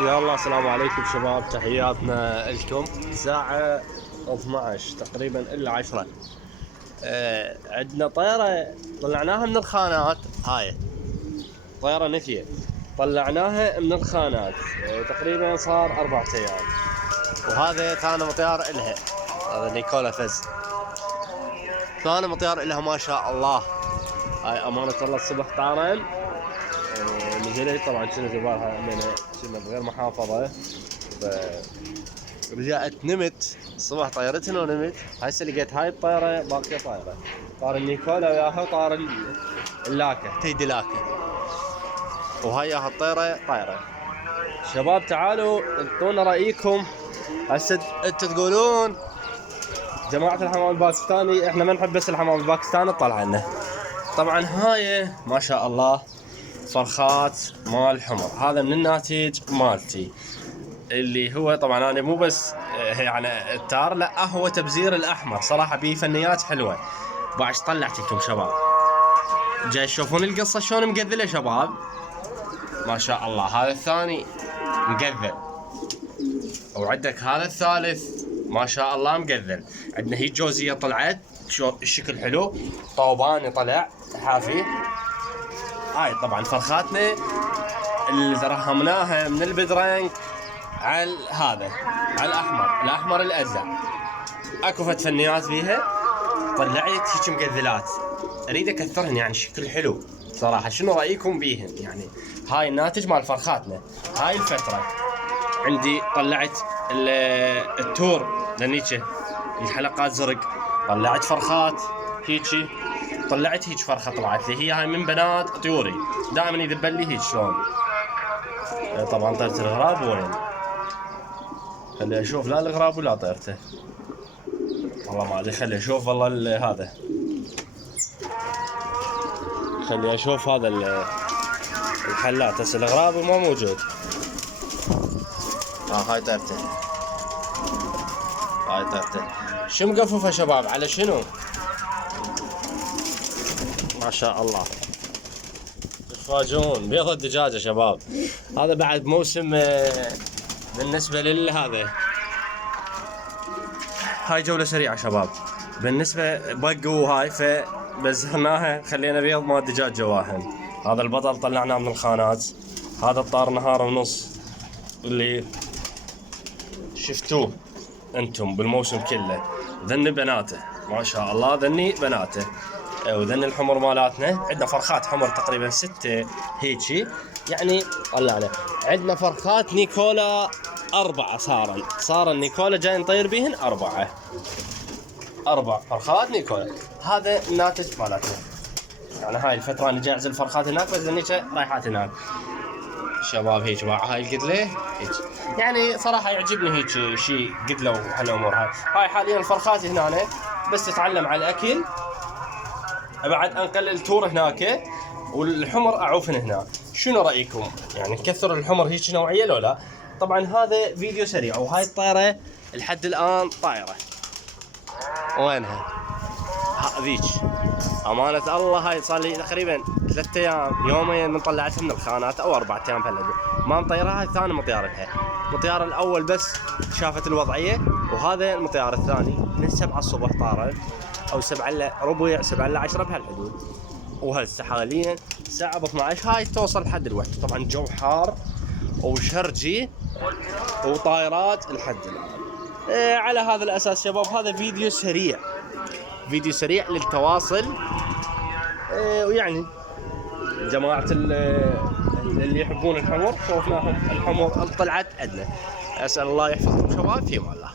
يلا السلام عليكم شباب، تحياتنا لكم. الساعة 12 تقريبا إلا 10. عندنا طيرة طلعناها من الخانات. هاي طيرة نفية طلعناها من الخانات. تقريبا صار 4 أيام. وهذا ثاني مطيار إلها، هذا نيكولا فز، ثاني مطيار إلها ما شاء الله. هاي أمانة الله الصبح طارن نزلت، طبعا كنا جبالها من كنا بغير محافظة، رجعت نمت الصبح طيرتنا ونمت. هسه لقيت هاي الطيرة باقية طايرة، طار النيكولا وياها وطار اللاكة تيدي لاكة، وهاي الطيرة طايرة. شباب تعالوا انطونا رأيكم. هسه انتوا تقولون جماعة الحمام الباكستاني احنا ما نحب بس الحمام الباكستاني تطلع لنا. طبعا هاي ما شاء الله فرخات مال حمر، هذا من الناتج مالتي اللي هو طبعا انا مو بس يعني التار، لا هو تبزير الاحمر صراحه بيه فنيات حلوه. باش طلعت لكم شباب، جاي تشوفون القصه شلون مقذله شباب، ما شاء الله. هذا الثاني مقذل، وعندك هذا الثالث ما شاء الله مقذل. عندنا هي جوزيه طلعت شو الشكل حلو، طوباني طلع حافي. هاي طبعا فرخاتنا اللي رهمناها من البدرنج على هذا، على الاحمر الازرق. اكو فد فنيات بيها طلعت هيك مقذلات، اريد اكثرهن يعني شكل حلو صراحه. شنو رايكم بيهن؟ يعني هاي الناتج مال فرخاتنا. هاي الفتره عندي طلعت التور لنيتشه الحلقات زرق، طلعت فرخات هيجي، طلعت هيك فرخه طلعت لي، هاي من بنات طيوري دائما يذبل لي هيك شلون. طبعا طيرت الغراب وين؟ خلي اشوف لا الغراب ولا طيرته، والله ما ادري. خلي اشوف والله هذا، خلي اشوف هذا الحلات. هسه الغراب ما موجود. هاي طيرته، هاي طيرته. شو مقففه شباب على شنو؟ ما شاء الله تفاجئون بيض الدجاجة شباب. هذا بعد موسم بالنسبة لهذا. هاي جولة سريعة شباب بالنسبة بقوا هاي فبزهرناها، خلينا بيض مال الدجاج جواهن. هذا البطل طلعناه من الخانات، هذا الطار نهار ونص اللي شفتوه انتم بالموسم كله. ذني بناته ما شاء الله، ذني بناته. وذن الحمر مالاتنا. عندنا فرخات حمر تقريبا 6 هيجي يعني طلعنا. عندنا فرخات نيكولا 4 صار النيكولا جاي نطير بيهن 4 فرخات نيكولا. هذا الناتج مالاتنا. يعني هاي الفترة انا جاي اعزل الفرخات هناك، بس ذنيك رايحات هناك. شباب هيك مع هاي القدلة هيك، يعني صراحة يعجبني هيك شيء قدلة وهالامور. هاي حاليا الفرخات هنا بس تتعلم على الاكل، بعد انقل التور هناك، والحمر اعوفن هنا. شنو رايكم؟ يعني نكثر الحمر هيك نوعيه لو لا؟ طبعا هذا فيديو سريع. وهاي الطيره لحد الان طايره. وينها؟ ذيك امانه الله. هاي صار لي تقريبا 3 ايام يومين من طلعتها من الخانات، او 4 ايام بهالقد ما مطيرها. هاي ثاني مطيار لها. المطيار الاول بس شافت الوضعيه، وهذا المطيار الثاني من 7 الصبح طارت، او 7 الا ربع 7 الا 10 بهالحدود. وهسه حاليا الساعه 12 هاي توصل لحد الوقت. طبعا الجو حار وشرجي وطايرات لحد الان. على هذا الاساس شباب هذا فيديو سريع للتواصل. ويعني جماعه اللي يحبون الحمر شوفناهم الحمر طلعت عندنا. اسال الله يحفظكم شباب في امان الله.